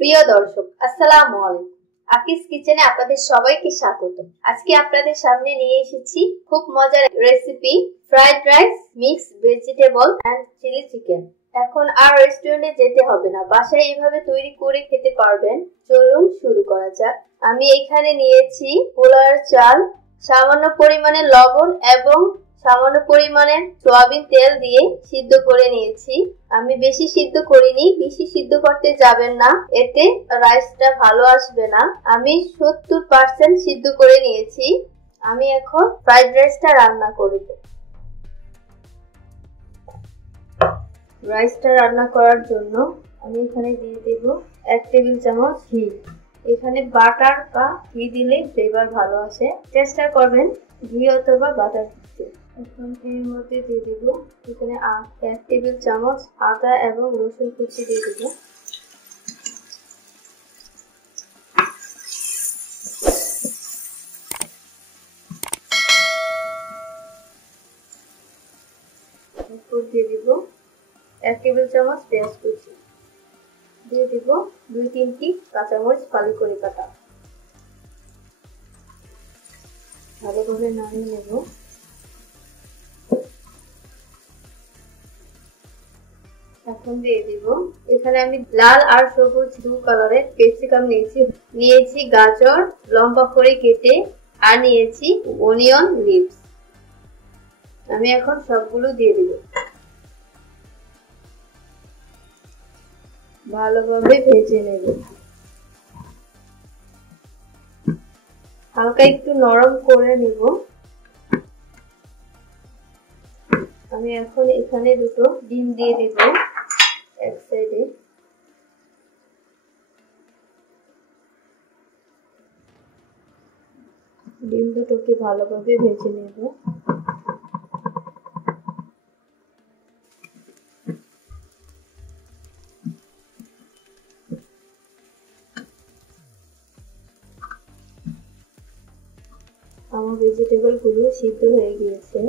প্রিয় দর্শক, আসসালামু আলাইকুম। আকিস কিচেনে আপনাদের সবাইকে স্বাগত। আজকে আপনাদের সামনে নিয়ে এসেছি খুব মজার recipe, fried rice, mixed vegetable and chili chicken. এখন আর রেস্টুরেন্টে যেতে হবে না, বাসায় এইভাবে তৈরি করে খেতে পারবেন। চলুন শুরু করা যাক। আমি এখানে নিয়েছি পোলার চাল, সামান্য পরিমাণে লবণ এবং সামান্য পরিমাণে সয়াবিন তেল দিয়ে সিদ্ধ করে নিয়েছি। আমি বেশি সিদ্ধ করিনি, বেশি সিদ্ধ করতে যাবেন না, এতে রাইসটা ভালো আসবে না। আমি 70% সিদ্ধ করে নিয়েছি। আমি এখন ফ্রাইড রাইসটা রান্না করব। রাইসটা রান্না করার জন্য আমি এখানে দিয়ে দেব 1 টেবিল চামচ ঘি। এখানে বাটার বা ঘি দিলে ফ্লেভার ভালো আসে, চেষ্টা করবেন ঘি অথবা বাটার দিতে। এখন এর মধ্যে দিয়ে দেব এখানে 1 টেবিল চামচ আদা এবং রসুন কুচি দিয়ে দেব। এরপর দিয়ে দেব 1 টেবিল চামচ পেঁয়াজ কুচি, দিয়ে দেব 2-3টি কাঁচামরিচ ফালি করে কাটা। ভালোভাবে নাড়িয়ে নেব। এখন দিয়ে দিব এখানে আমি লাল আর সবুজ দু কালারের ক্যাপসিকাম নিয়েছি গাজর লম্বা করে কেটে, আর নিয়েছি অনিয়ন লিভস। আমি এখন সবগুলো দিয়ে দিব। ভালোভাবে ভেজে নেব। হালকা একটু নরম করে নেব। আমি এখন এখানে দুটো ডিম দিয়ে দিব এক সাইডে। ডিম দুটোকে ভালোভাবে ভেজে নেব। আমার ভেজিটেবল গুলো সিদ্ধ হয়ে গিয়েছে।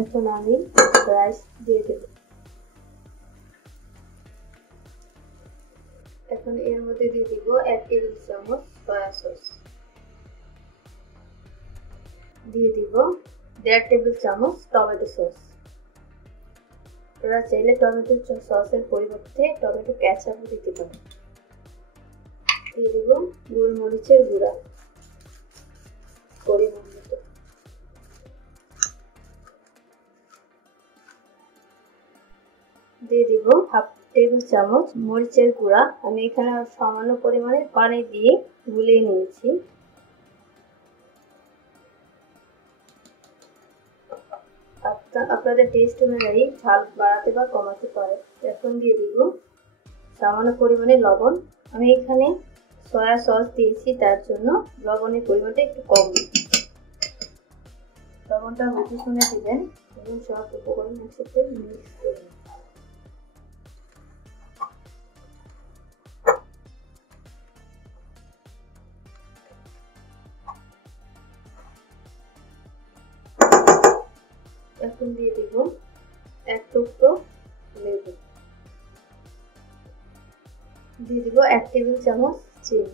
এখন আমি রাইস দিয়ে দেব। এখন এর মধ্যে দিয়ে দিব 1 টেবিল চামচ সয়া সস, দিয়ে দিব 1.5 টেবিল চামচ টমেটো সস। আপনারা চাইলে টমেটো সসের পরিবর্তে টমেটো কেচাপ দিতে পারেন। দিয়ে দিব গোলমরিচের গুঁড়া পরিমাণ মতো। দিয়ে দিব 1/2 টেবিল চামচ মরিচের গুঁড়া। আমি এখানে সামান্য পরিমাণে পানি দিয়ে গুলিয়ে নিয়েছি। আপনাদের টেস্ট অনুযায়ী ঝাল বাড়াতে বা কমাতে পারে। এখন দিয়ে দিব সামান্য পরিমাণে লবণ। আমি এখানে সয়া সস দিয়েছি, তার জন্য লবণের পরিমাণটা একটু কম। লবণটা বুঝে শুনে দিবেন এবং সব উপকরণ একসাথে মিক্স করে নেবেন। এখন দিয়ে দিব 1 টুকরো লেবু, দিয়ে দিব 1 টেবিল চামচ চিনি।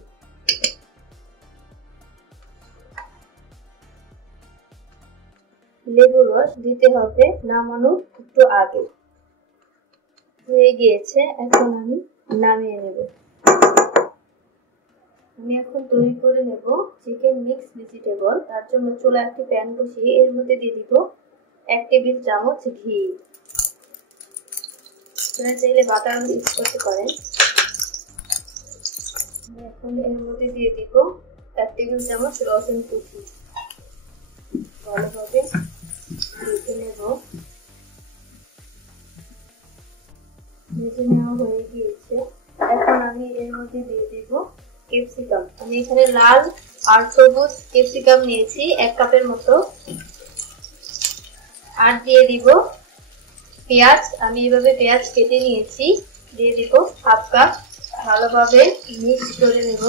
লেবুর রস দিতে হবে নামানোর একটু আগে। হয়ে গিয়েছে, এখন আমি নামিয়ে নেব। আমি এখন তৈরি করে নেব চিকেন মিক্স ভেজিটেবল। তার জন্য চুলায় একটি প্যান বসিয়ে এর মধ্যে দিয়ে দিব 1 টেবিল চামচ ঘি। আপনারা চাইলে বাটার ইউজ করতে পারেন। এখন এর মধ্যে দিয়ে দিব 1 টেবিল চামচ রসুন কুচি। ভালোভাবে ভেজে নেব। ভেজে নেওয়া হয়ে গিয়েছে। এখন আমি এর মধ্যে দিয়ে দিব ক্যাপসিকাম। আমি এখানে লাল আর সবুজ ক্যাপসিকাম নিয়েছি 1 কাপের মতো। আর দিয়ে দিব পেঁয়াজ। আমি এভাবে পেঁয়াজ কেটে নিয়েছি, দিয়ে দিব 1/2 কাপ। ভালোভাবে মিক্স করে নেব।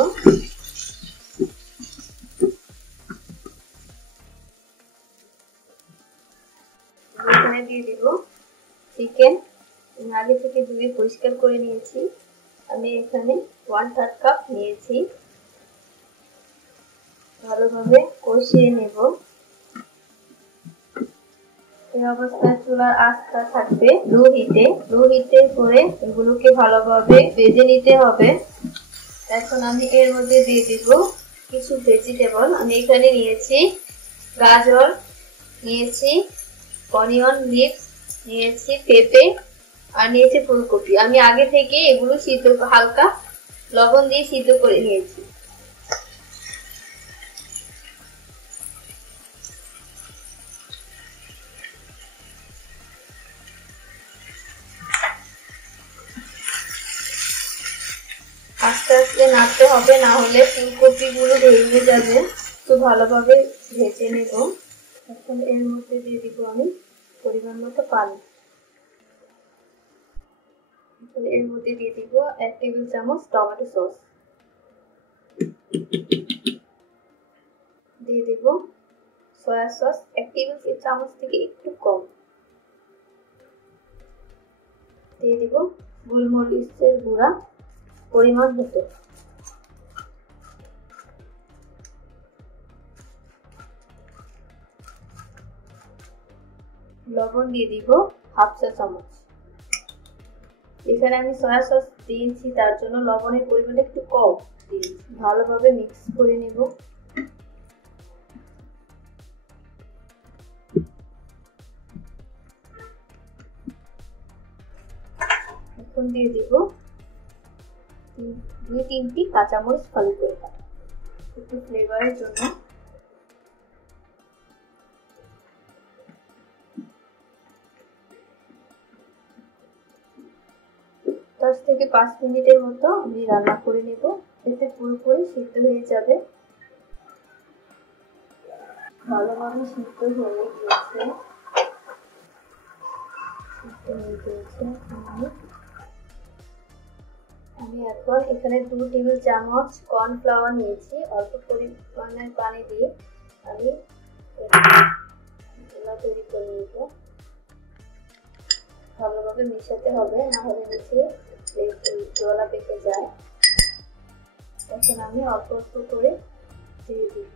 এখানে দিয়ে দিব চিকেন। আগে থেকে ধুয়ে পরিষ্কার করে নিয়েছি। আমি এখানে 1/3 কাপ নিয়েছি। ভালোভাবে কষিয়ে নেব। এই অবস্থায় চুলার আঁচটা থাকবে লো হিটে করে এগুলোকে ভালোভাবে ভেজে নিতে হবে। এখন আমি এর মধ্যে দিয়ে দিব কিছু ভেজিটেবল। আমি এখানে নিয়েছি গাজর, নিয়েছি অনিয়ন লিভস, নিয়েছি পেঁপে আর নিয়েছি ফুলকপি। আমি আগে থেকে এগুলো সিদ্ধ হালকা লবণ দিয়ে সিদ্ধ করে নিয়েছি। আস্তে আস্তে নাড়তে হবে, না হলে ফুলকপি গুলো ভেঙে যাবে। তো ভালোভাবে ভেজে নেব। এখন এর মধ্যে দিয়ে দিব আমি পরিমাণ মতো পানি। এর মধ্যে দিয়ে দিব 1 টেবিল চামচ টমেটো সস, দিয়ে দিব সয়া সস 1 টেবিল চামচ থেকে একটু কম, দিয়ে দিব গোলমরিচের গুঁড়া পরিমাণ মতো, লবণ দিয়ে দিব 1/2 চা চামচ। এখানে আমি সয়া সস দিয়েছি, তার জন্য লবণের পরিমাণটা একটু কম দিয়েছি। ভালোভাবে মিক্স করে নেব। এখন দিয়ে দিব 2-3টি কাঁচামরিচ ফালি করে কাটা, একটু ফ্লেভারের জন্য। দশ থেকে 5 মিনিটের মতো আমি রান্না করে নেব, এতে পুরোপুরি সিদ্ধ হয়ে যাবে। ভালোভাবে সিদ্ধ হয়ে গিয়েছে। আমি এখন এখানে 2 টেবিল চামচ কর্নফ্লাওয়ার নিয়েছি। অল্প পরিমাণের পানি দিয়ে আমি তৈরি করে নেব। ভালোভাবে মিশাতে হবে, না হলে নিচে দলা পেকে যায়। এখন আমি অল্প অল্প করে দিয়ে দিই।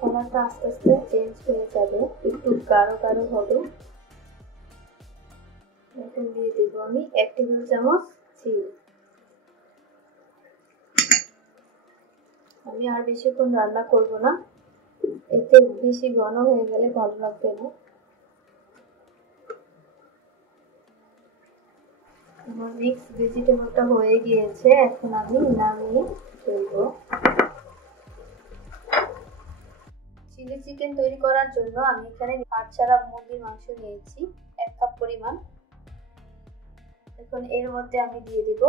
কালারটা আস্তে আস্তে চেঞ্জ হয়ে যাবে, একটু গাঢ় গাঢ় হবে। এখন দিয়ে দেব আমি 1 টেবিল চামচ চিনি। আমি আর বেশিক্ষণ রান্না করব না, এতে বেশি ঘন হয়ে গেলে ভালো লাগবে না। আমার মিক্স ভেজিটেবলটা হয়ে গিয়েছে, এখন আমি নামিয়ে ফেলবো। চিলি চিকেন তৈরি করার জন্য আমি এখানে হাড় ছাড়া মুরগির মাংস নিয়েছি 1 কাপ পরিমাণ। এখন এর মধ্যে আমি দিয়ে দিব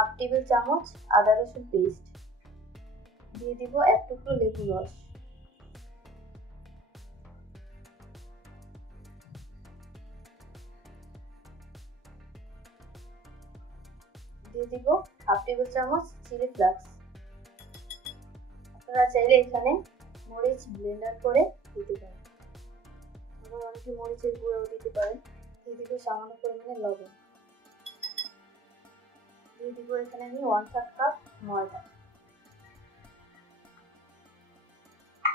1/2 টেবিল চামচ আদা রসুন পেস্ট, দিয়ে দিব 1 টুকরো লেবু রস, দিয়ে দিব 1/2 টেবিল চামচ চিলি ফ্লেক্স। আপনারা চাইলে এখানে মরিচ ব্লেন্ডার করে দিতে পারেন, আবার অনেকে মরিচের গুঁড়াও দিতে পারেন। দিয়ে দিব সামান্য পরিমাণে লবণ, দিয়ে দিব এখানে আমি 1/3 কাপ ময়দা।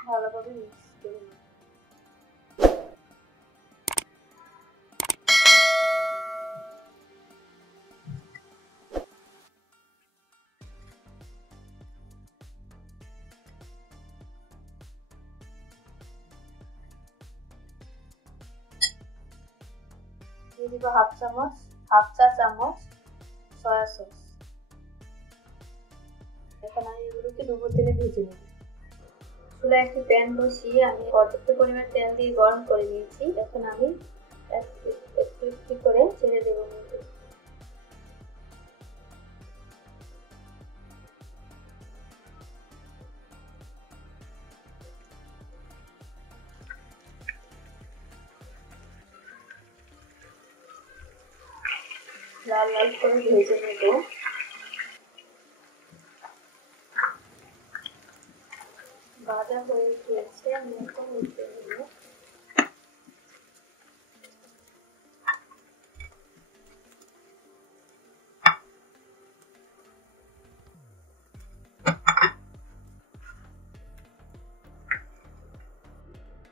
ভালোভাবে মিক্স করে নিন। দিয়ে দিব হাফ চা চামচ সয়া সস। এখন আমি এগুলোকে ডুবো তেলে ভেজে নেব। চুলায় একটি প্যান বসিয়ে আমি পর্যাপ্ত পরিমাণ তেল দিয়ে গরম করে নিয়েছি। এখন আমি একটু একটু করে ছেড়ে দেবো মধ্যে। লাল লাল করে ভেজে নেব। ভাজা হয়ে গিয়েছে, আমি এখন উঠে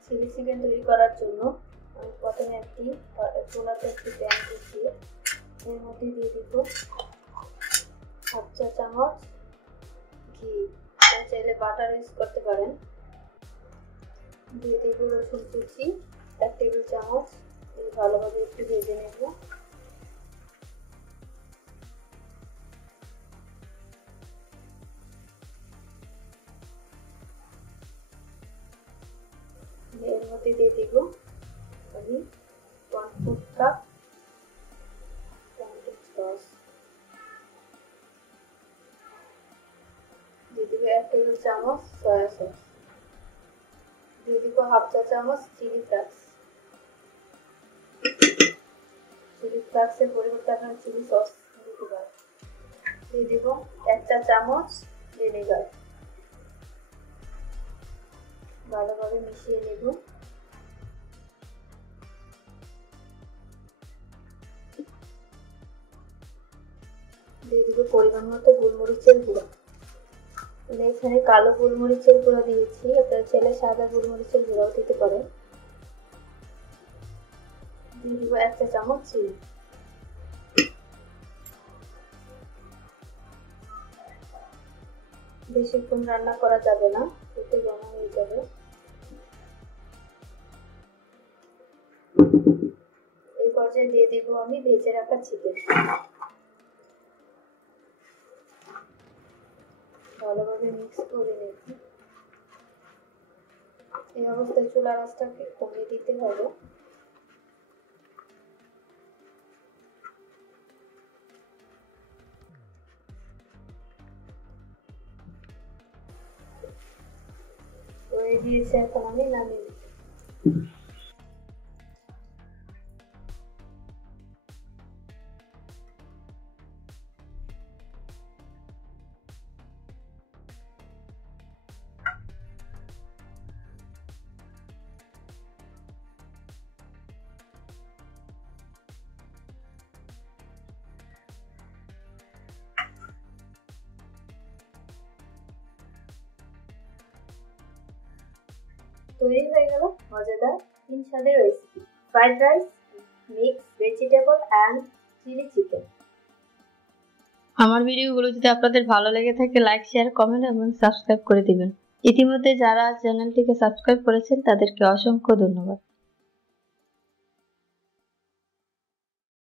চিলি চিকেন তৈরি করার জন্য আমি প্রথমে একটি চুলাতে একটি প্যান বসিয়ে এর মধ্যে দিয়ে দিব হাফ চা চামচ ঘি, চাইলে বাটার ইউজ করতে পারেন। দিয়ে দিব রসুন কুচি 1 টেবিল চামচ, ভালোভাবে একটু ভেজে নেব। এর মধ্যে দিয়ে দিব আমি 1/4 কাপ টমেটো সস, দিয়ে দিব 1 টেবিল চামচ সয়া সস, দিয়ে দিব হাফ চা চামচ চিলি ফ্লেক্স, চিলি ফ্লেক্সের পরিবর্তে আপনারা চিলি সস দিতে পারেন। দিয়ে দিব 1 চা চামচ ভিনেগার, ভালোভাবে মিশিয়ে নেব। দিয়ে দিব পরিমাণ মতো গোলমরিচের গুঁড়া, এখানে কালো গোলমরিচের গুঁড়া দিয়েছি, আপনারা চাইলে সাদা গোলমরিচের গুঁড়াও দিতে পারেন। দিয়ে দিব 1 চা চামচ চিনি, বেশিক্ষণ রান্না করা যাবে না, এতে ঘন হয়ে যাবে। এই পর্যায়ে দিয়ে দিব আমি ভেজে রাখা চিকেন, ভালোভাবে মিক্স করে নেব। এই অবস্থায় চুলার আঁচটাকে কমিয়ে দিতে হবে। হয়ে গিয়েছে, এখন আমি নামিয়ে দিই। তৈরি হয়ে গেল মজাদার 3 স্বাদের recipe, fried rice, mix vegetable and chili chicken. আমার ভিডিওগুলো যদি আপনাদের ভালো লেগে থাকে লাইক, শেয়ার, কমেন্ট এবং সাবস্ক্রাইব করে দিবেন। ইতিমধ্যে যারা চ্যানেলটিকে সাবস্ক্রাইব করেছেন তাদেরকে অসংখ্য ধন্যবাদ।